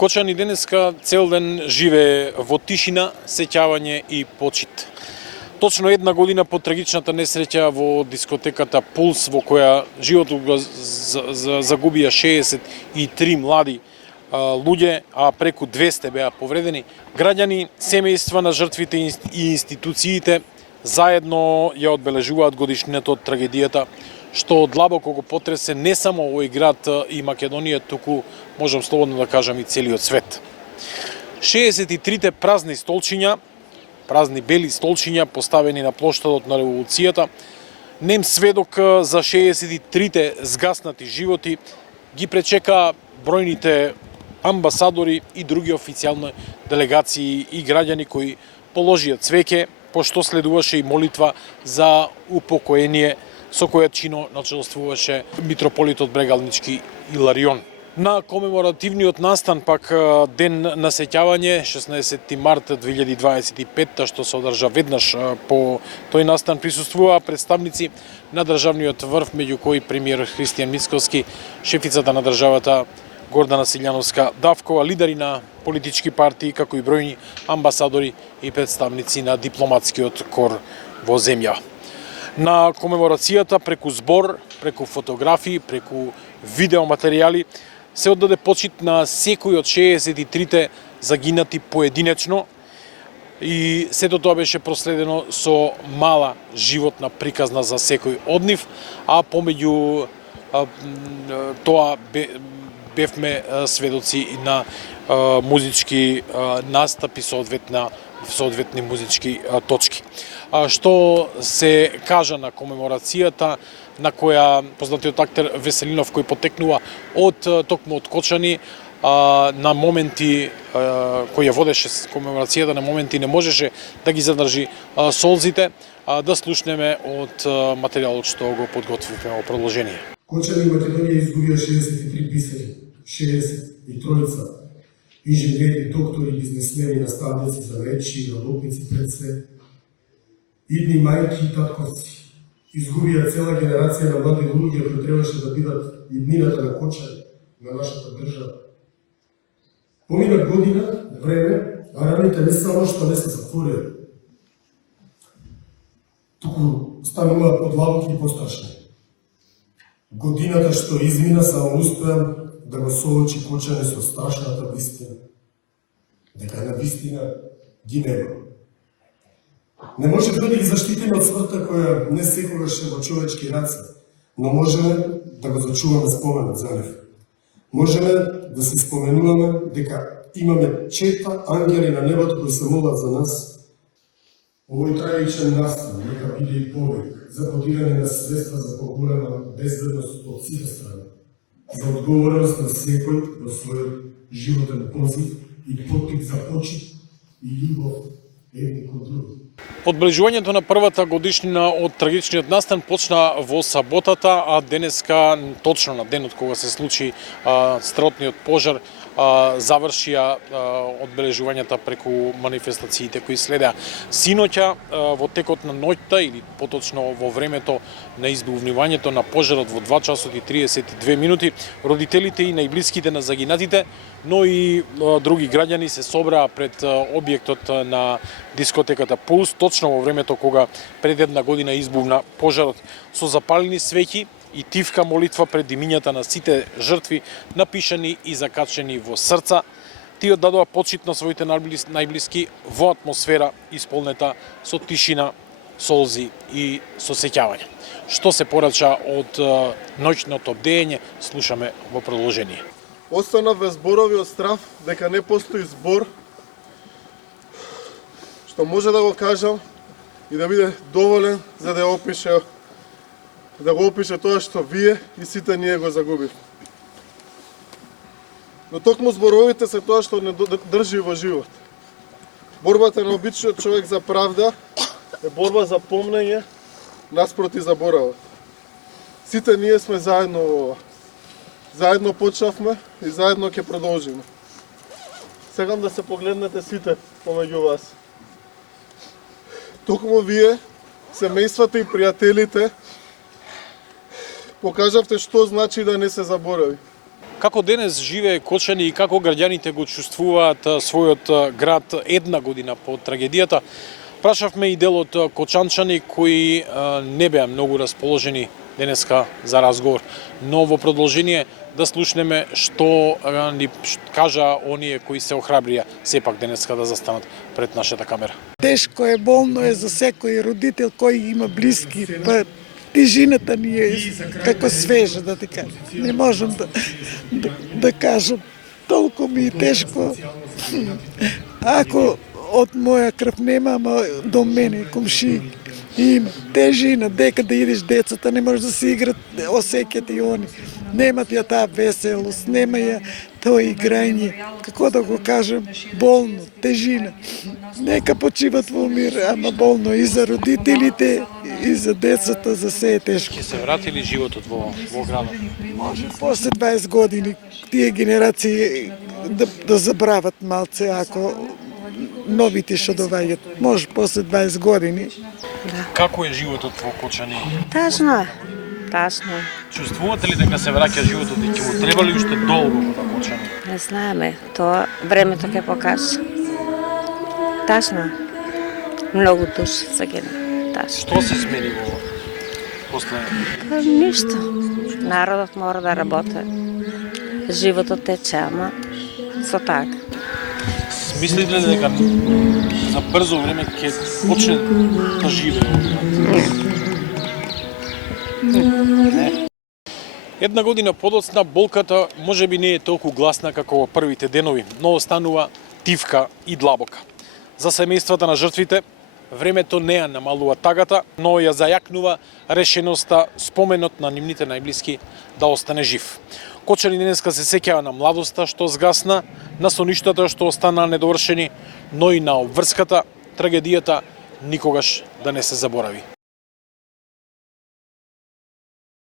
Кочани денеска цел ден живее во тишина, сеќавање и почит. Точно една година по трагичната несреќа во дискотеката Пулс, во која животот го загубија 63 млади луѓе, а преку 200 беа повредени, граѓани, семејства на жртвите и институциите заедно ја одбележуваат годишнината од трагедијата, што длабоко го потресе не само овој град и Македонија, туку можам слободно да кажам и целиот свет. 63 празни столчиња, празни бели столчиња поставени на плоштадот на револуцијата, нем сведок за 63 згаснати животи ги пречека бројните амбасадори и други официјални делегации и граѓани кои положија цвеќе, пошто следуваше и молитва за упокоение со која чино начелствуваше митрополитот Брегалнички Иларион. На комеморативниот настан пак ден на сеќавање 16 март 2025 што се одржа веднаш по тој настан присуствуваа представници на државниот врв, меѓу кои премиер Христијан Мицкоски, шефицата на државата Гордана Силјановска Давкова, лидери на политички партии, како и бројни амбасадори и представници на дипломатскиот кор во земја. На комеморацијата преку збор, преку фотографии, преку видеоматеријали се оддаде почит на секој од 63 загинати поединечно и сето тоа беше проследено со мала животна приказна за секој од нив, а помеѓу тоа бевме сведоци на музички настапи, соодветни музички точки. Што се кажа на комеморацијата, на која познатиот актер Веселинов, кој потекнува токму од Кочани, на моменти кој ја водеше комеморацијата, на моменти не можеше да ги задржи солзите, да слушнеме од материјалот што го подготвивме во продолжение. Кочани и Македонија изгубија 63 писари, 63 инженери, доктори, бизнесмени, наставници за речи, работници пред се, идни мајки и татковци. Изгубија цела генерација на млади луѓе кои требаше да бидат иднината на Кочани, на нашата држава. Помина година, време, а раните не само што не се затворија, туку станува подлабоки и пострашни. Годината што измина само успеам да го соочи Кочани со страшната вистина. Дека на вистина ги нема. Не може да ги заштитиме од смртта која не секогаш е во човечки раце, но можеме да го зачуваме споменот за нив. Можеме да се споменуваме дека имаме чета ангели на небото кои се молат за нас. Овој трајичен настан нека биде и повик за подигане на средства за поголема безбедност од сите страни, за одговореност на секој во својот животен позив и поттик за почит и љубов едни кон други. Одбележувањето на првата годишнина од трагичниот настан почна во саботата, а денеска, точно на денот кога се случи страотниот пожар, завршија одбележувањата преку манифестациите кои следеа. Синоќа, во текот на ноќта, или поточно во времето на избувнувањето на пожарот во 2 часот и 32 минути, родителите и најблиските на загинатите, но и други граѓани се собраа пред објектот на дискотеката Пулс, точно во времето кога пред една година избувна пожарот, со запалени свеќи и тивка молитва пред имињата на сите жртви, напишани и закачени во срца. Тие оддадоа почит на своите најблиски во атмосфера исполнета со тишина, солзи и со сеќавање. Што се порача од ноќното бдење, слушаме во продолжение. Останав без зборови од страв дека не постои збор што може да го кажам и да биде доволен за да го опише тоа што вие и сите ние го загубивме. Но токму зборовите се тоа што не држи во живот. Борбата на обичниот човек за правда е борба за помнење наспроти заборавот. Сите ние сме заедно во ова. Заедно почнавме и заедно ќе продолжиме. Сегам да се погледнете сите помеѓу вас. Токму вие, семејствата и пријателите, покажавте што значи да не се заборави. Како денес живее Кочани и како граѓаните го чувствуваат својот град една година по трагедијата? Прашавме и дел од кочанчани кои не беа многу расположени денеска за разговор. Но во продолжение да слушнеме што ни кажа оние кои се охрабрија сепак денеска да застанат пред нашата камера. Тешко е, болно е за секој родител кој има блиски, па тежината ни е како свежа, да ти кажам. Не можам да кажам, толку ми е тешко. Ако од моја крв нема, ама до мене, комши, има тежина, дека да идеш децата, не може да се играт, осеќат и они. Немат ја таа веселост, нема ја тоа играње, како да го кажем, болно, тежина. Нека почиват во мир, ама болно и за родителите, и за децата, за се е тешко. Ќе се врати ли животот во градот? Може после 20 години тие генерации да забрават малце, ако новите што доаѓаат. Може после 20 години. Како е животот во Кочани? Тажно е. Тажно е. Чувствувате ли дека се враќа животот и ќе му треба ли уште долго во Кочани? Не знаеме. Тоа времето ќе покаже. Тажно е. Многу души се гине. Тажно. Што се смени после? Па ништо. Народот мора да работи. Животот тече, ама со така. Мислите ли дека за брзо време ќе почне да живее овде? Една година подоцна болката можеби не е толку гласна како во првите денови, но останува тивка и длабока. За семејствата на жртвите времето не ја намалува тагата, но ја зајакнува решеноста споменот на нивните најблиски да остане жив. Кочани денеска се сеќава на младоста што згасна, на соништата што останаа недовршени, но и на обврската трагедијата никогаш да не се заборави.